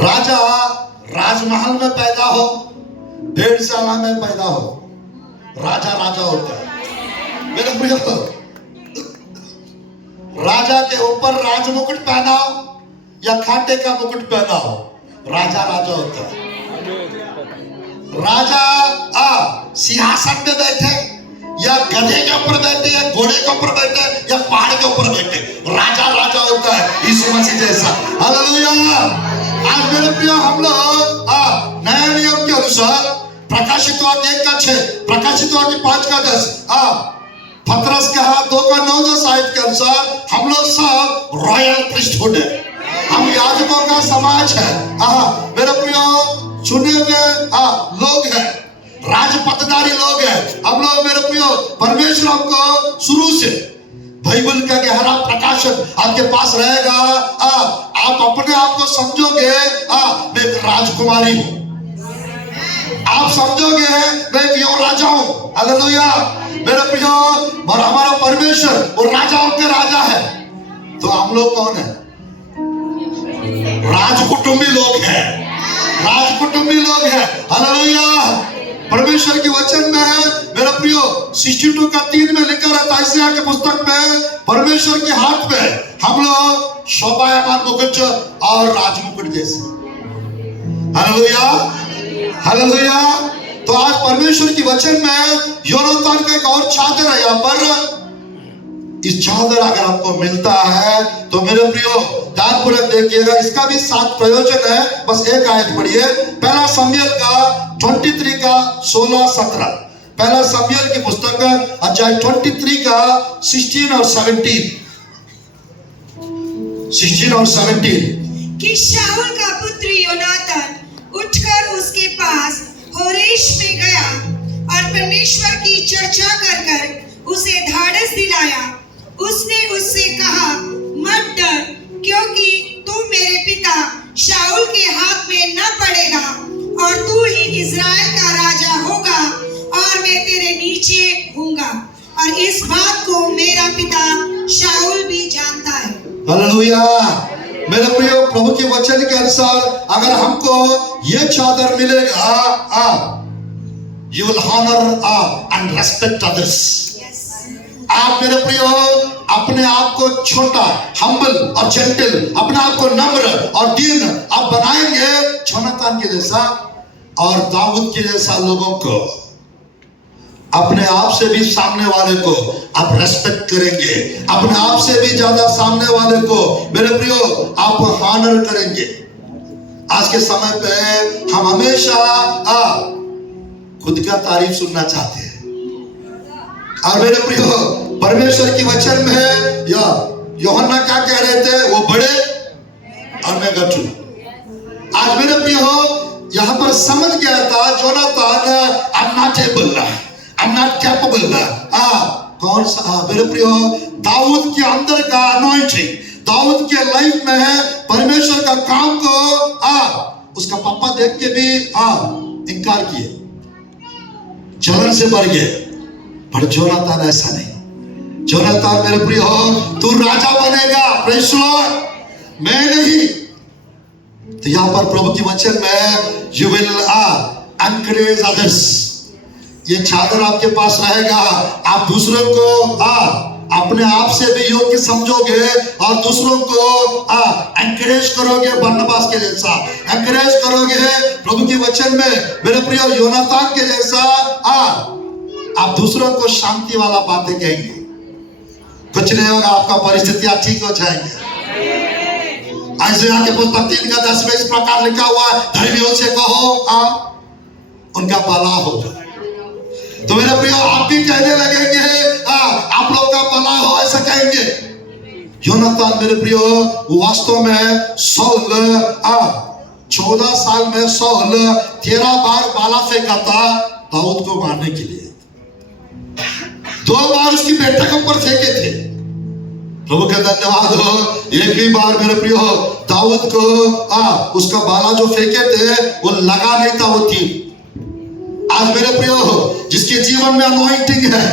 राजा राजमहल में पैदा हो, भेड़शाला में पैदा हो, राजा राजा होता है। मेरे प्रिय, राजा के ऊपर राजमुकुट पहनाओ या खाटे का मुकुट पहनाओ, राजा राजा होता है। राजा सिंहासन पे बैठे या गधे के ऊपर बैठे या घोड़े के ऊपर बैठे या पहाड़ के ऊपर बैठे, राजा राजा होता है यीशु मसीह जैसा। हालेलुया। आज मेरे प्रिय, हम लोग नए नियम के अनुसार प्रकाशित वाक्य 1:6, प्रकाशित वाक्य 5:10, पतरस का 2:9-10 आयत के अनुसार हम लोग सब रॉयल प्रीस्टहुड है, हम याजकों का समाज है। मेरे प्रियो, चुने हुए लोग हैं, राजपदधारी लोग हैं हम लोग। मेरे प्रियो, परमेश्वर हमको शुरू से बाइबल का गहरा प्रकाशन आपके पास रहेगा। आप अपने आप को समझोगे मैं एक राजकुमारी हूं, आप समझोगे मैं एक राजा हूं। हालेलुया। मेरे प्रियो, और हमारा परमेश्वर वो राजाओं के राजा है। तो हम लोग कौन है? राजकुटुंबी लोग हैं, राजकुटुंबी लोग हैं। हालेलुया। परमेश्वर के वचन में है मेरा प्रियो, 62:3 में लिखा रहता है, इस्राएल के पुस्तक में, परमेश्वर के हाथ में हम लोग शोभायमान मुकुट और राजमुकुट जैसे। Hallelujah, hallelujah. तो आज परमेश्वर के वचन में योनातान का एक और चादर है यहाँ पर। इस चादर अगर आपको मिलता है तो मेरे प्रियो ध्यानपूर्वक देखिएगा, इसका भी 7 प्रयोजन है। बस एक आयत पढ़िए, पहला शमूएल का 23:16-17, पहला शमूएल की पुस्तक अध्याय 23:16 और 17 कि शाऊल का पुत्र योनातान उठकर उसके पास होरेश में गया और परमेश्वर की चर्चा कर कर उसे धाड़स दिलाया। उसने उससे कहा, मत डर, क्योंकि तू मेरे पिता शाऊल के हाथ में न पड़ेगा और तू ही इज़राइल का राजा होगा और मैं तेरे नीचे हूँगा। और इस बात को मेरा पिता शाऊल भी जानता है। हालेलुया। मेरे प्रियो, प्रभु के वचन के अनुसार अगर हमको ये चादर मिलेगा, you will honor and respect others। आप मेरे प्रियो अपने आप को छोटा, हम्बल और जेंटल, अपने आप को नम्र और दीन आप बनाएंगे योनातान के जैसा और दाऊद के जैसा। लोगों को, अपने आप से भी सामने वाले को आप रेस्पेक्ट करेंगे, अपने आप से भी ज्यादा सामने वाले को मेरे प्रियो आप ऑनर करेंगे। आज के समय पे हम हमेशा खुद का तारीफ सुनना चाहते हैं। और मेरे प्रियो, परमेश्वर की वचन में या यूहन्ना क्या कह रहे थे? वो बड़े और मैं घटू। आज मेरे प्रियो यहाँ पर समझ गया था योनातान, I am not able, I am not capable. कौन सा? मेरे प्रियो, दाऊद के अंदर का अनॉइंटिंग, दाऊद के लाइफ में है परमेश्वर का काम को उसका पापा देख के भी इनकार किए, जलन से भर गए। पर योनातान ऐसा नहीं। योनातान मेरे प्रियो, तू राजा बनेगा, प्रेज़ द लॉर्ड, मैं नहीं। तो यहाँ पर प्रभु की वचन में यू विल एनकरेज अदर्स, ये चादर आपके पास रहेगा। आप दूसरों को अपने आप से भी योग्य समझोगे और दूसरों को एनकरेज करोगे, बरनबास के जैसा एनकरेज करोगे प्रभु के वचन में। मेरे प्रियो, योनातान के जैसा आप दूसरों को शांति वाला बातें कहेंगे, कुछ नहीं होगा, आपका परिस्थितियां ठीक हो जाएंगे। यशायाह के पुस्तक 3:10 में इस प्रकार लिखा हुआ है, धर्मियों से कहो उनका भला होगा। तो मेरे प्रियो, आप भी कहने लगेंगे आप लोग का भला हो, ऐसा कहेंगे। योनातान मेरे प्रियो वास्तव में शाऊल 14 साल में शाऊल 13 बार भाला फेंका था दाऊद को मारने के लिए। 2 बार उसकी बेटे के ऊपर फेंके थे। प्रभु का धन्यवाद हो। एक भी बार मेरे प्रियो दाऊद को उसका भाला जो फेंके थे वो लगा नहीं था, वो थी। आज मेरे प्रियो जिसके जीवन में अनॉइंटिंग है,